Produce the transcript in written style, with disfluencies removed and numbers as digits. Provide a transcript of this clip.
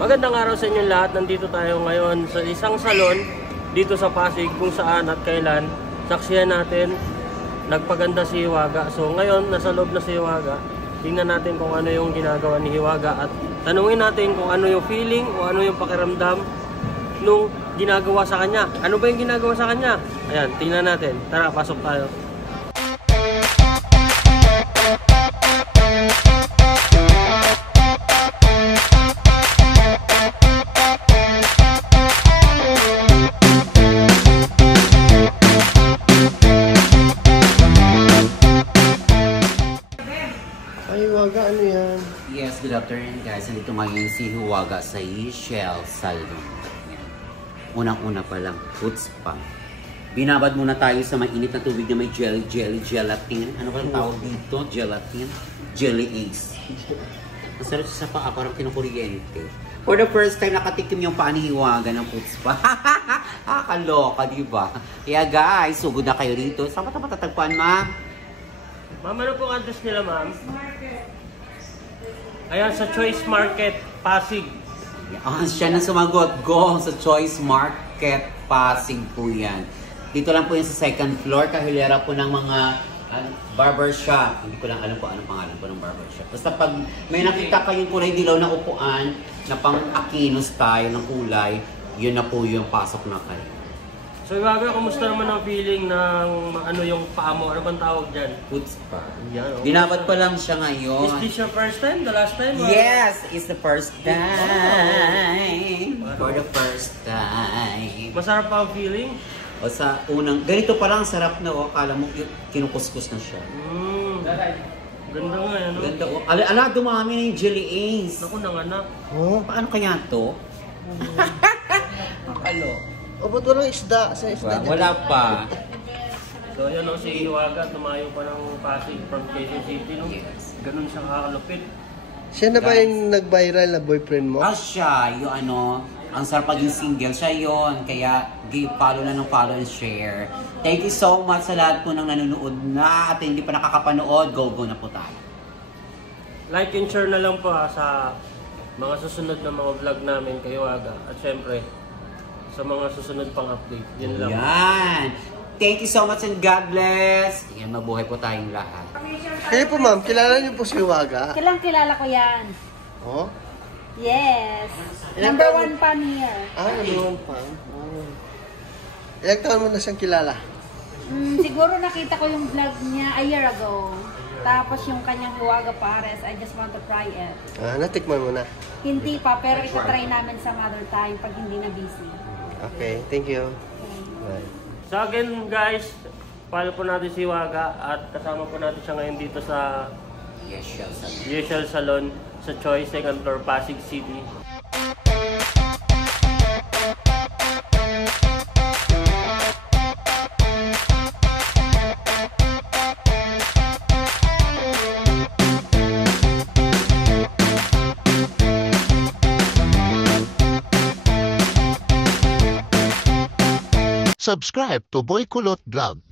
Magandang araw sa inyo lahat. Nandito tayo ngayon sa isang salon dito sa Pasig kung saan at kailan saksihan natin nagpaganda si Hiwaga. So ngayon nasa loob na si Hiwaga. Tingnan natin kung ano yung ginagawa ni Hiwaga at tanungin natin kung ano yung feeling o ano yung pakiramdam nung ginagawa sa kanya. Ano ba yung ginagawa sa kanya? Ayan, tingnan natin. Tara, pasok tayo. Hiwaga, ano yan? Yes, good afternoon guys. Nandito ngayon si Hiwaga sa Yishel Salon. Unang-una pa lang, puts pa. Binabad muna tayo sa mainit na tubig na may gelatin. Ano ba ang tawag dito? Gelatin? Jelly eggs. Masarap sa paa, parang kinukuryente. For the first time, nakatikim yung paa ni Hiwaga ng puts pa. Kaloka, diba? Kaya guys, sugod na kayo rito. Saan ba ito matatagpuan, ma? Ma'am, ano pong address nila, ma'am? Ayan, sa Choice Market, Pasig. Siya na sumagot. Go sa Choice Market, Pasig po yan. Dito lang po yan sa second floor. Kahilera po ng mga barbershop. Hindi ko lang alam po anong pangalan po ng barbershop. Basta pag may nakita kayong kulay dilaw na upuan na pang Aquino style ng kulay, yun na po yung pasok na kayo. So, Hiwaga, kumusta naman ang feeling ng ano yung paa mo? Ano bang tawag dyan? Puts pa. Yan, oh. Dinabad pa lang siya ngayon. Is this your first time? The last time? Or? Yes, it's the first time. For the first time. Masarap pa ang feeling? O sa unang, ganito pa lang sarap na o. Akala mo kinukuskus na siya. Ganda nga yan. No? Ganda o. Ala, dumami na yung jelly eggs. Naku, nanganak. Oh, paano kaya to? Akalo. O, ba't walang isda sa isda? Wala pa. So, yan o, si Hiwaga, tumayo pa ng Pasig from Quezon City, no? Yes. Ganun siya kakalupit. Siya na ba yung nag-viral na boyfriend mo? Siya, yung ano, ang sarap paging single, siya yon. Kaya, follow na ng follow and share. Thank you so much sa lahat po ng nanonood na at hindi pa nakakapanood. Go na po tayo. Like and share na lang po sa mga susunod na mga vlog namin kay Hiwaga. At syempre, sa mga susunod pang update. Yun lang. Yan. Thank you so much and God bless. Yan, mabuhay po tayong lahat. Kayo po ma'am, kilala niyo po si Hiwaga? Kilala ko yan. Oh? Yes. Ilang Number taon- 1 fan here. Number 1 fan. Oh. Ilang taon mo na siyang kilala? Siguro nakita ko yung vlog niya a year ago. Tapos yung kanyang Hiwaga Pares, I just want to try it. Natikman mo na. Hindi pa, pero itatry namin some other time pag hindi na busy. Okay, thank you. Bye. So again guys, follow po natin si Hiwaga at kasama po natin siya ngayon dito sa Yishel Salon sa Choice, second floor, Pasig City. Subscribe to Boy Kulot Vlog.